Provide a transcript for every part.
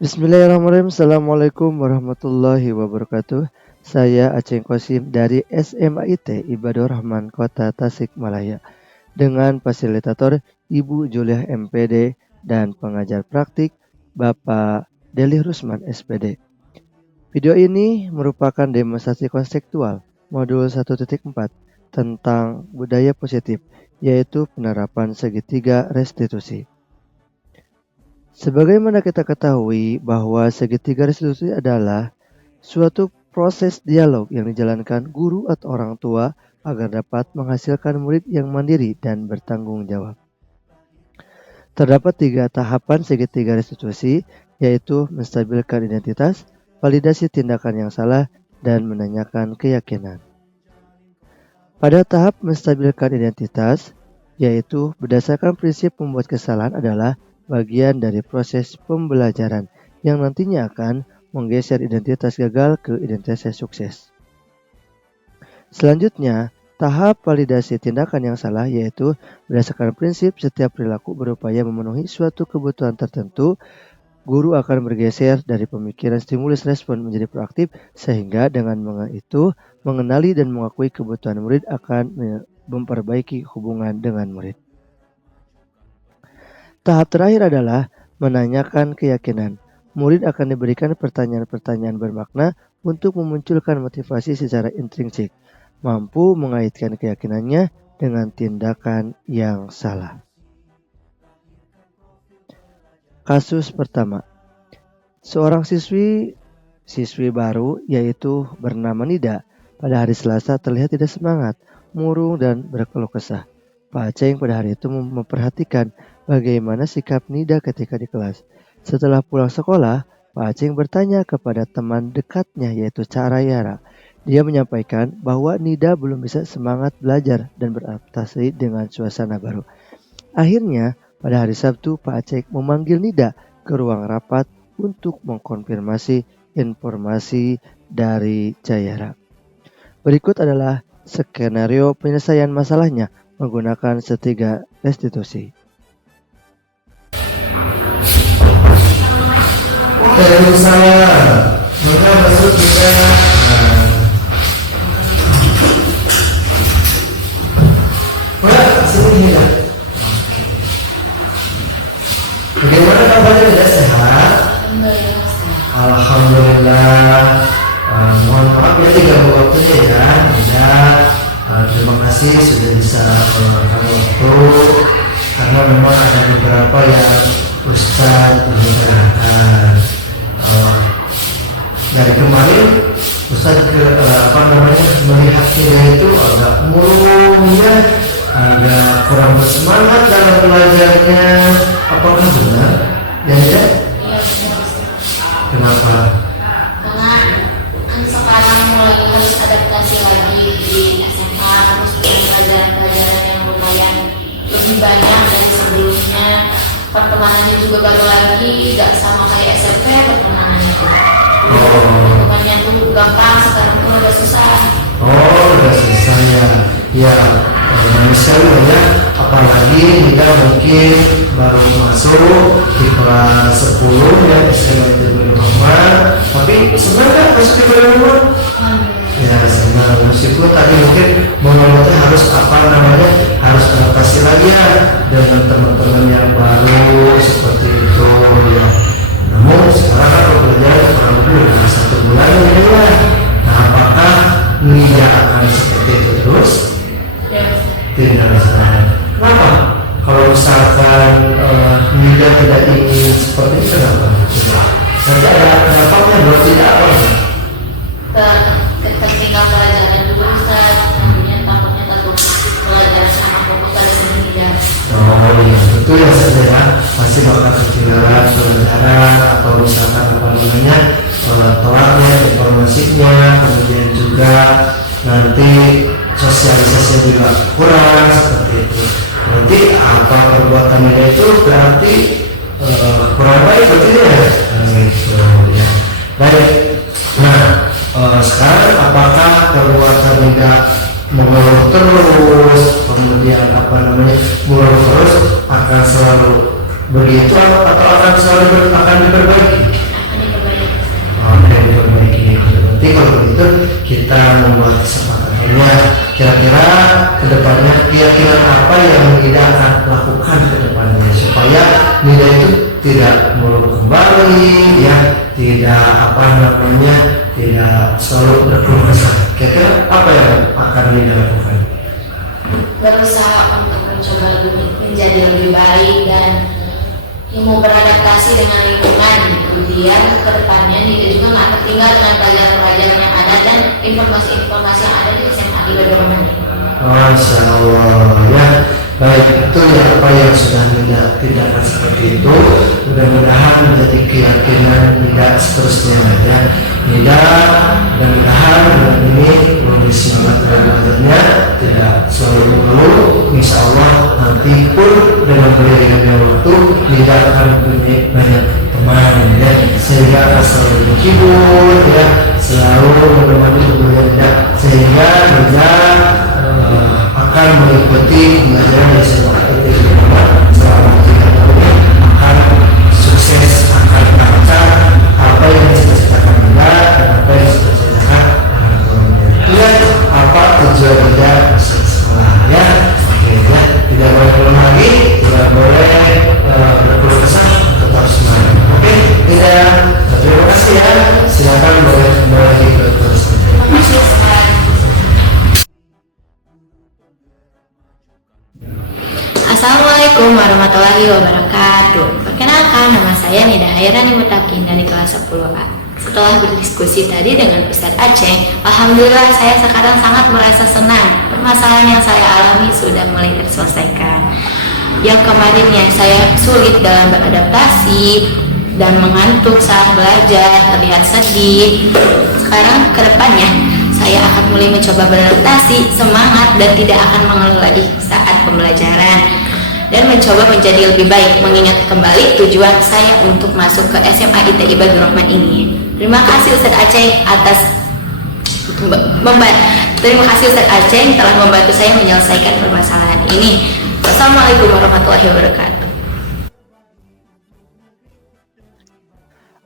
Bismillahirrahmanirrahim. Assalamualaikum warahmatullahi wabarakatuh. Saya Aceng Kosim dari SMAIT Ibadur Rahman Kota Tasikmalaya dengan fasilitator Ibu Juliah MPD dan pengajar praktik Bapak Deli Rusman SPD. Video ini merupakan demonstrasi konseptual modul 1.4 tentang budaya positif, yaitu penerapan segitiga restitusi. Sebagaimana kita ketahui bahwa segitiga restitusi adalah suatu proses dialog yang dijalankan guru atau orang tua agar dapat menghasilkan murid yang mandiri dan bertanggung jawab. Terdapat 3 tahapan segitiga restitusi, yaitu menstabilkan identitas, validasi tindakan yang salah, dan menanyakan keyakinan. Pada tahap menstabilkan identitas, yaitu berdasarkan prinsip membuat kesalahan adalah bagian dari proses pembelajaran yang nantinya akan menggeser identitas gagal ke identitas sukses. Selanjutnya, tahap validasi tindakan yang salah yaitu berdasarkan prinsip setiap perilaku berupaya memenuhi suatu kebutuhan tertentu, guru akan bergeser dari pemikiran stimulus respon menjadi proaktif sehingga dengan itu mengenali dan mengakui kebutuhan murid akan memperbaiki hubungan dengan murid. Tahap terakhir adalah menanyakan keyakinan. Murid akan diberikan pertanyaan-pertanyaan bermakna untuk memunculkan motivasi secara intrinsik, mampu mengaitkan keyakinannya dengan tindakan yang salah. Kasus pertama, seorang siswi baru yaitu bernama Nida pada hari Selasa terlihat tidak semangat, murung dan berkeluh kesah. Pak Aceng pada hari itu memperhatikan bagaimana sikap Nida ketika di kelas. Setelah pulang sekolah, Pak Aceng bertanya kepada teman dekatnya yaitu Carayara. Dia menyampaikan bahwa Nida belum bisa semangat belajar dan beradaptasi dengan suasana baru. Akhirnya, pada hari Sabtu, Pak Aceng memanggil Nida ke ruang rapat untuk mengkonfirmasi informasi dari Cayara. Berikut adalah skenario penyelesaian masalahnya menggunakan segitiga restitusi. Waalaikumsalam. Maka masuk kita sini hilang. Bagaimana kabarnya, tidak sehat? Alhamdulillah. Mohon maaf ya diganggu waktunya ya. Terima kasih sudah bisa waktu karena memang ada beberapa yang Ustaz mengerahkan. Dari kemarin Ustaz melihat dia itu agak murung ya, agak kurang bersemangat dalam belajarnya. Apakah benar? Ya ya. Kenapa? Karena kan sekarang mulai harus adaptasi lagi di SMA, harus punya pelajaran-pelajaran yang lumayan lebih banyak dari sebelumnya. Pertemanannya juga baru lagi, gak sama kayak SMP pertemanannya tuh. Temannya tuh gampang, sekarang tuh udah susah. Udah susah ya. Ya, manusia ya. Apalagi kita mungkin baru masuk di kelas 10 ya, SMA Ibadur Rahman. Tapi sebenarnya masuk di Ibadur Rahman. Ya, sebenarnya meskipun tadi mungkin monolognya harus harus adaptasi lagi ya dengan teman-teman yang baru seperti itu ya. Namun sekarang kalau belajar kurang lebih 1 bulan ini ya. Nah, apakah Nida akan seperti itu terus? Tidak masalah. Kenapa? Kalau misalkan Nida tidak ingin seperti itu, kenapa? Nanti ada dampaknya buat tidak apa? Ketika pelajaran dulu Ustaz, nantinya tampaknya takut pelajaran sama fokus pada sendirian. Iya, itu ya saja ya. Masih bakal ketinggalan pelajaran atau misalkan telatnya informasinya, kemudian juga nanti sosialisasi juga kurang seperti itu. Nanti apa perbuatannya itu berarti kurang baik betul ya. Gitu ya. Baik. Nah, sekarang apakah perbuatan tidak mengeluh terus, kemudian mengeluh terus akan selalu begitu atau akan selalu akan diperbaiki? kita membuat kesempatannya. Kira-kira kedepannya keyakinan apa yang Nida akan lakukan ke depannya supaya Nida itu tidak muruk kembali, ya, tidak tidak selalu berkeluh kesah. Kira-kira apa yang akan Nida lakukan? Berusaha untuk mencoba menjadi lebih baik dan mau beradaptasi dengan lingkungan gitu, biar kedepannya dia juga nggak tertinggal dengan pelajaran-pelajaran yang ada dan informasi-informasi yang ada di SMA Ibadah Rahman. Masya Allah, ya. Baik, itu ya apa yang sudah tidak seperti itu. Mudah-mudahan menjadi keyakinan tidak seterusnya, ya. Mudah-mudahan ini lebih semangat belajarnya, tidak selalu mengeluh. Insya Allah nanti pun dengan beriringannya waktu tidak akan punya banyak teman, ya, sehingga akan selalu menghibur, ya, selalu menemani belajar, sehingga akan mengikuti pelajaran yang seperti itu selama 3 tahun akan sukses, akan lancar apa yang dicita-citakan Bunda dan apa yang dicita-citakan orang tuanya. Lihat apa tujuan Bunda masuk sekolah, ya. Oke, ya, tidak boleh pulang lagi, tidak boleh berkeluh kesah, tetap semangat. Oke, tidak. Terima kasih, ya. Silakan boleh kembali ke kelas. Terima kasih Ustaz. Assalamualaikum warahmatullahi wabarakatuh. Perkenalkan, nama saya Nida Hairani Mutakin dari kelas 10A. Setelah berdiskusi tadi dengan Ustadz Aceh, alhamdulillah saya sekarang sangat merasa senang. Permasalahan yang saya alami sudah mulai terselesaikan. Yang kemarinnya saya sulit dalam beradaptasi dan mengantuk saat belajar, terlihat sedih. Sekarang kedepannya saya akan mulai mencoba beradaptasi, semangat, dan tidak akan mengeluh lagi saat pembelajaran dan mencoba menjadi lebih baik, mengingat kembali tujuan saya untuk masuk ke SMA ITI Ibadah Rahman ini. Terima kasih Ustadz Aceh Terima kasih Ustadz Aceh telah membantu saya menyelesaikan permasalahan ini. Wassalamualaikum warahmatullahi wabarakatuh.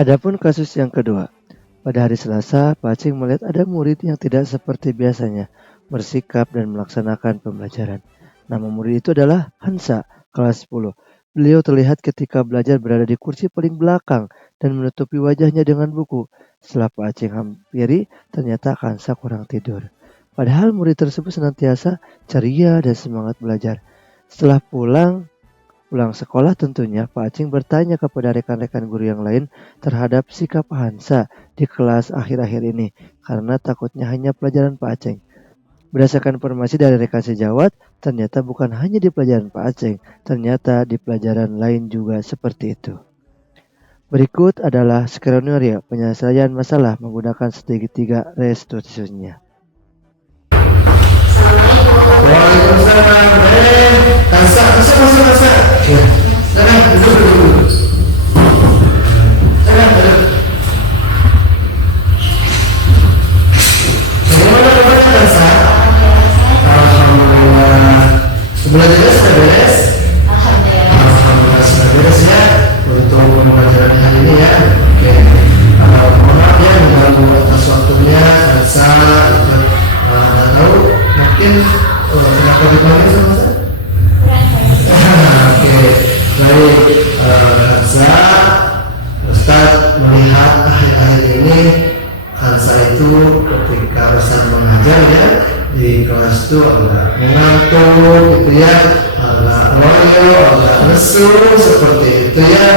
Adapun kasus yang kedua, pada hari Selasa, Pak Aceh melihat ada murid yang tidak seperti biasanya bersikap dan melaksanakan pembelajaran. Nama murid itu adalah Hansa, kelas 10. Beliau terlihat ketika belajar berada di kursi paling belakang dan menutupi wajahnya dengan buku. Setelah Pak Aceh hampiri, ternyata Hansa kurang tidur. Padahal murid tersebut senantiasa ceria dan semangat belajar. Setelah pulang sekolah tentunya Pak Aceh bertanya kepada rekan-rekan guru yang lain terhadap sikap Hansa di kelas akhir-akhir ini karena takutnya hanya pelajaran Pak Aceh. Berdasarkan informasi dari rekan sejawat, ternyata bukan hanya di pelajaran Pak Aceh, ternyata di pelajaran lain juga seperti itu. Berikut adalah skenario penyelesaian masalah menggunakan segitiga restitusinya. Waalaikumsalam. Hansa. Ya. Sana, duduk. Sana, duduk. Bagaimana kabarnya Hansa? Alhamdulillah. Belajarnya sudah beres? Alhamdulillah sudah beres, ya. Untuk pembelajaran hari ini, ya. Oke. Mohon maaf ya mengganggu atas waktunya Hansa. Nggak tahu mungkin kenapa dipanggil sama saya? Oke, baik. Hansa, Ustadz melihat akhir-akhir ini Hansa itu ketika Ustadz mengajar, ya, di kelas itu agak mengantuk gitu, ya, agak loyo, agak lesu seperti itu, ya.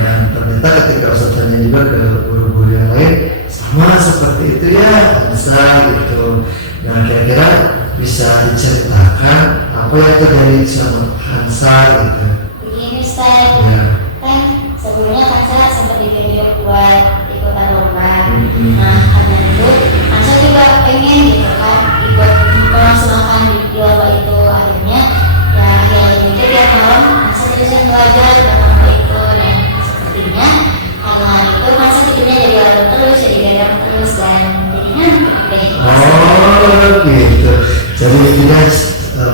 Dan ternyata ketika Ustadz tanya juga ke guru-guru yang lain sama seperti itu, ya, Hansa gitu. Nah, kira-kira bisa diceritakan apa yang terjadi sama Hansa gitu? Begini Ustaz, Ya. kan sebelumnya Hansa sempat ditunjuk buat ikutan lomba. Nah, karena itu Hansa juga pengen gitu kan ikut melaksanakan di lomba itu. Akhirnya ya akhirnya tiap malam Hansa terusan belajar tentang lomba itu, dan sepertinya karena hal itu Hansa tidurnya jadi larut terus, jadi gadang terus, dan jadinya deh. Oh gitu. Jadi kita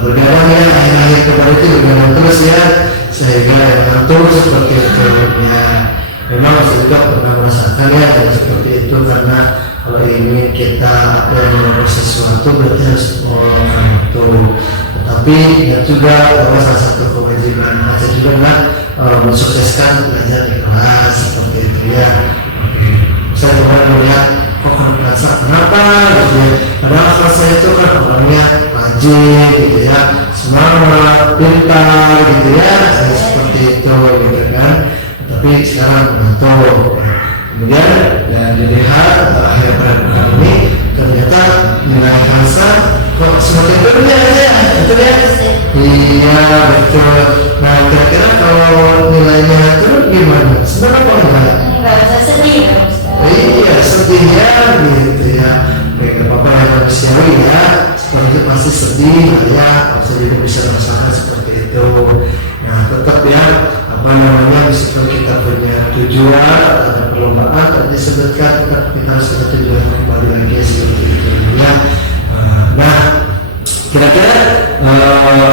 bergadang, ya, akhir-akhir kemarin itu bergadang terus, ya, sehingga ngantuk seperti itu. Ya, memang saya juga pernah merasakan, ya, seperti itu karena kalau ingin kita melakukan sesuatu berarti harus melakukan itu. Tetapi ingat juga bahwa salah satu kewajiban Aceh juga adalah mensukseskan belajar di kelas seperti itu ya. Oke. Saya kemarin melihat kok kenapa gitu ya, padahal kelas saya itu kan orangnya rajin gitu ya, semangat, pintar gitu ya, seperti itu gitu kan. Tapi sekarang mengantuk. Kemudian dilihat akhir pekan ini ternyata nilai Hansa kok semakin turun ya, betul ya? Iya betul. Nah kira-kira kalau nilainya turun gimana? Sebenarnya apa enggak? Enggak usah sedih ya Ustaz. Iya sedih ya gitu ya. Baik apa-apa yang manusiawi ya. Seperti itu pasti sedih ya. Saya juga bisa merasakan seperti itu. Nah tetap ya apa namanya meskipun kita punya tujuan ada perlombaan tadi disebutkan kita harus ada tujuan kembali lagi seperti itu ya. Nah kira-kira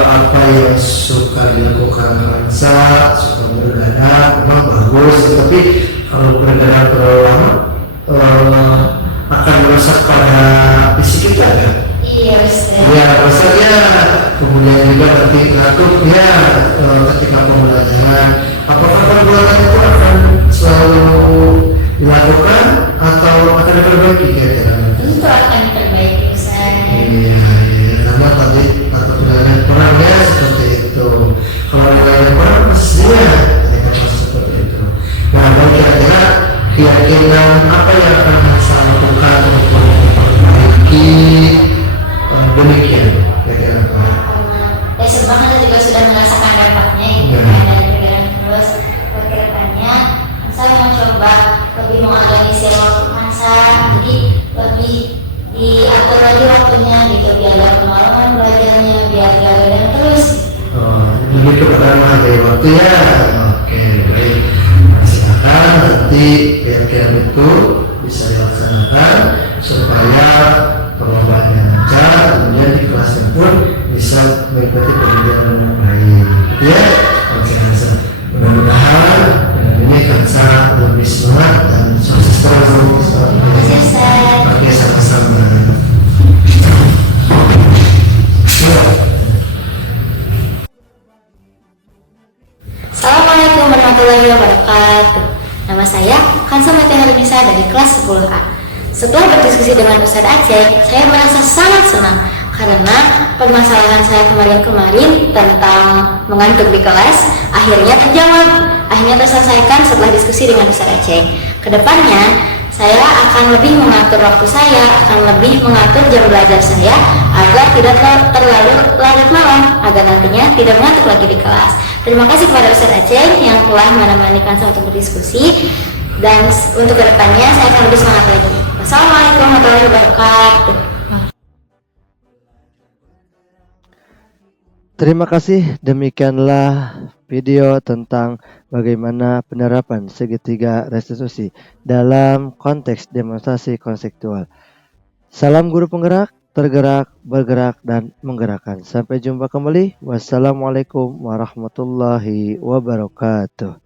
apa yang suka dilakukan Hansa, suka bergadang memang bagus, tapi kalau bergadang terlalu lama akan merusak pada fisik kita ya. Iya Ustaz. Ya rasanya kemudian juga nanti ngatur ya ketika pembelajaran apakah perbuatan itu akan selalu dilakukan atau akan diperbaiki kira-kira? Tentu akan diperbaiki Ustaz. Iya, karena tadi kata pilihan perang ya seperti itu. Kalau pilihan perang pastinya tadi kata seperti itu. Nah, dan kira-kira keyakinan apa yang akan saya lakukan untuk memperbaiki demikian kira-kira apa? Ya sebelumnya saya juga sudah merasakan dampaknya gitu Ya. kan dari perjalanan terus buat kedepannya saya mau coba lebih mengorganisir waktu masa, jadi lebih diatur lagi waktunya gitu biar gak kemalaman belajarnya, biar gak gadang terus. Begitu pertama dari waktu ya. Oke baik. Silakan nanti keyakinan itu bisa dilaksanakan supaya perlombaannya lancar, kemudian di kelasnya pun bisa mengikuti pendidikan dengan baik. Gitu ya. Oke, mudah-mudahan dengan ini Kansa lebih semangat dan sukses terus. Terima kasih Ustaz. Oke, sama-sama. Assalamualaikum warahmatullahi wabarakatuh. Nama saya Kansa Mete Harimisa dari kelas 10A. Setelah berdiskusi dengan Ustadz Aceh, saya merasa sangat senang karena permasalahan saya kemarin tentang mengantuk di kelas akhirnya terjawab, akhirnya terselesaikan setelah diskusi dengan Ustadz Aceh. Kedepannya saya akan lebih mengatur waktu saya, akan lebih mengatur jam belajar saya agar tidak terlalu larut malam, agar nantinya tidak mengantuk lagi di kelas. Terima kasih kepada Ustadz Aceh yang telah menemani Kansa untuk berdiskusi, dan untuk kedepannya saya akan lebih semangat lagi. Wassalamualaikum warahmatullahi wabarakatuh. Terima kasih, demikianlah video tentang bagaimana penerapan segitiga restitusi dalam konteks demonstrasi konseptual. Salam guru penggerak, tergerak, bergerak, dan menggerakkan. Sampai jumpa kembali. Wassalamualaikum warahmatullahi wabarakatuh.